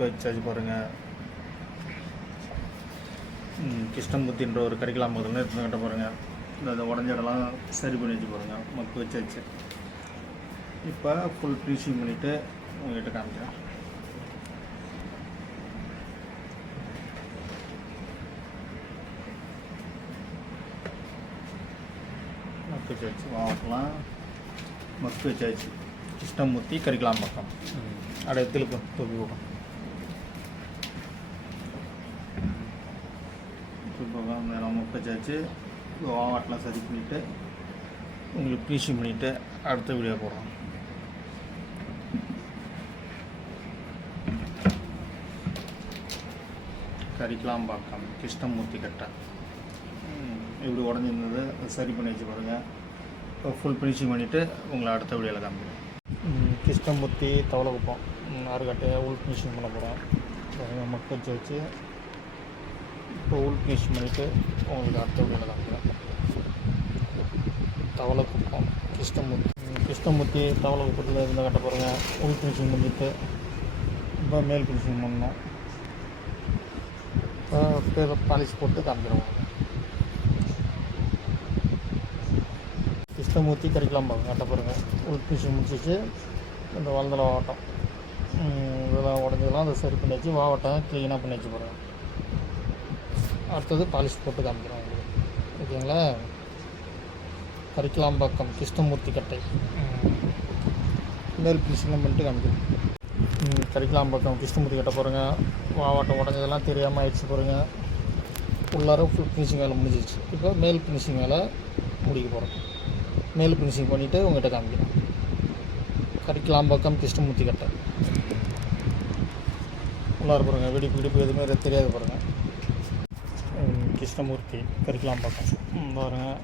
மக்கு வச்சாச்சு பாருங்கள். கிருஷ்ணமூர்த்தின்ற ஒரு கறிக்கலாம் முதல்ல எடுத்து கட்ட பாருங்கள். இந்த உடஞ்ச இடம்லாம் சரி பண்ணி வச்சு பாருங்கள். மக்கு வச்சாச்சு. இப்போ ஃபுல் ஃபினிஷிங் பண்ணிவிட்டு உங்கள்கிட்ட காமிக்கிறேன். மக்கு வச்சாச்சு. வாங்கலாம் மக்கு வச்சாச்சு. கிருஷ்ணமூர்த்தி கறிக்கலாம் பக்கம் அப்படியே திருப்பம் தூக்கி விடும். மேலே மக்கு வச்சாச்சு. வாட்டெலாம் சரி பண்ணிவிட்டு உங்களுக்கு ஃபினிஷிங் பண்ணிவிட்டு அடுத்த வீடியோ போடுறோம். கறிக்கலாம் பார்க்கலாம். கிருஷ்ணமூர்த்தி கட்டை இப்படி உடஞ்சிருந்தது சரி பண்ணி வச்சு பாருங்கள். இப்போ ஃபுல் ஃபினிஷிங் பண்ணிவிட்டு உங்களை அடுத்த வீடியோவில் காமிக்கிறேன். கிருஷ்ணமூர்த்தி தவளை குப்பம் அறுகட்டையை உள் ஃபினிஷிங் பண்ண போகிறோம். மக்கள் வச்சு இப்போ உள் ஃபினிஷிங் பண்ணிவிட்டு உங்களுக்கு அடுத்த வீடியோவில் காமிக்கிறேன். தவளை குப்பம் கிருஷ்ணமூர்த்தி தவளை குப்பத்தில் இருந்தால் கட்ட போகிறேங்க. உள் ஃபினிஷிங் பண்ணிவிட்டு இப்போ மேல் ஃபினிஷிங் பண்ணணும். இப்போ பாலிஷ் போட்டு காமிக்கிறோம். கிருஷ்ணமூர்த்தி கறிக்கலாம் பாருங்க கட்ட பாருங்க. உள் ஃபினிஷிங் முடிச்சிச்சு. இந்த வளர்ந்தல வாவட்டம் இதெல்லாம் உடஞ்சதெல்லாம் அதை சரி பண்ணி வச்சு வாவட்டம் க்ளீனாக பண்ணி வச்சு பாருங்கள். அடுத்தது பாலிஷ் போட்டு காமிக்கிறோம் உங்களுக்கு. ஓகேங்களா? கறிக்கலாம் பக்கம் கிருஷ்ணமூர்த்தி கட்டை மேல் ஃபினிஷிங்லாம் பண்ணிட்டு காமிக்கிறோம். கறிக்கலாம் பக்கம் கிருஷ்ணமூர்த்தி கட்ட போகிறேங்க. வாவாட்டம் உடஞ்சதெல்லாம் தெரியாமல் ஆயிடுச்சு பாருங்க. உள்ளார ஃபுல் ஃபினிஷிங் வேலை முடிஞ்சிச்சு. இப்போ மேல் ஃபினிஷிங் வேலை முடிக்க போகிறோம். மேல் ஃபினிஷிங் பண்ணிவிட்டு உங்கள்கிட்ட காமிக்கிறோம். கறிக்கலாம் பக்கம் கிருஷ்ணமூர்த்தி கட்டை உள்ளார பாருங்கள். வெடிப்பு எதுவுமே தெரியாது பாருங்கள். கிருஷ்ணமூர்த்தி கறிக்கலாம் பக்கம் பாருங்கள்.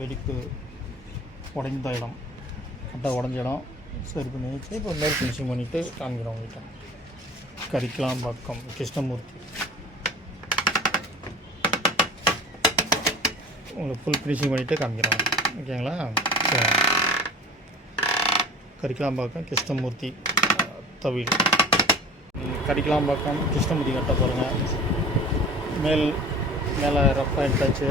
வெடிப்பு உடஞ்ச இடம் கட்டை உடஞ்ச இடம் சரி பண்ணி வச்சு இப்போ மேல் ஃபினிஷிங் பண்ணிவிட்டு காமிக்கிறோம் உங்கள்கிட்ட. கறிக்கலாம் பக்கம் கிருஷ்ணமூர்த்தி உங்களுக்கு ஃபுல் ஃபினிஷிங் பண்ணிவிட்டு காமிக்கிறோம். ஓகேங்களா? கறிக்கலாம் பக்கம் கிருஷ்ணமூர்த்தி தவில் கறிக்கலாம் பக்கம் கிருஷ்ணமூர்த்தி கட்ட பாருங்கள். மேலே ரஃப்பாக எடுத்தாச்சு.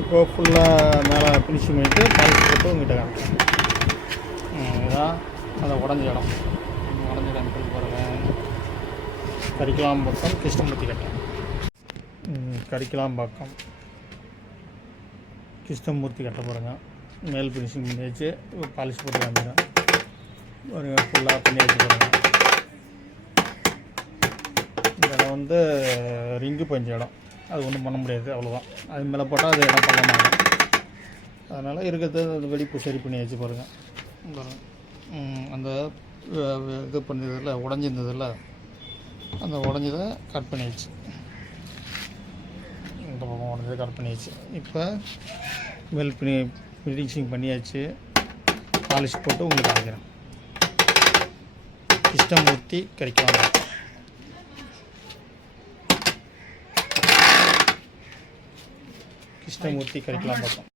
இப்போ ஃபுல்லாக மேலே ஃபினிஷிங் பண்ணிவிட்டு பாலிஷ் போட்டு உங்கள்கிட்ட காமிக்கிறேன். இதுதான் அந்த உடஞ்ச இடம் சொல்லி பாருங்கள். கறிக்கலாம் பக்கம் கிருஷ்ணமூர்த்தி கட்டை கறிக்கலாம் பக்கம் கிருஷ்ணமூர்த்தி கட்ட பாருங்கள். மேல் ஃபினிஷிங் பண்ணி வச்சு பாலிஷ் போட்டு காமிக்கிறேன். ஒரு ஃபுல்லாக பண்ணி வச்சு பாருங்கள். இதில் ரிங்கு பஞ்ச இடம் அது ஒன்றும் பண்ண முடியாது. அவ்வளோதான். அது மேலே போட்டால் அது இடம் பண்ண மாட்டோம். அதனால் இருக்கிறது அந்த வெடிப்பு சரி பண்ணி வச்சு பாருங்கள். அந்த இது பண்ணதில்ல உடஞ்சிருந்ததில்ல அந்த உடஞ்சதை கட் பண்ணிடுச்சு. இந்த பக்கம் உடஞ்சதை கட் பண்ணிடுச்சு. இப்போ மேல் ஃபினிஷிங் பண்ணியாச்சு. பாலிஷ் போட்டு உங்களுக்கு காமிக்கிறேன். கிருஷ்ணமூர்த்தி கறிக்கலாம் கிருஷ்ணமூர்த்தி கறிக்கலாம் பக்கம்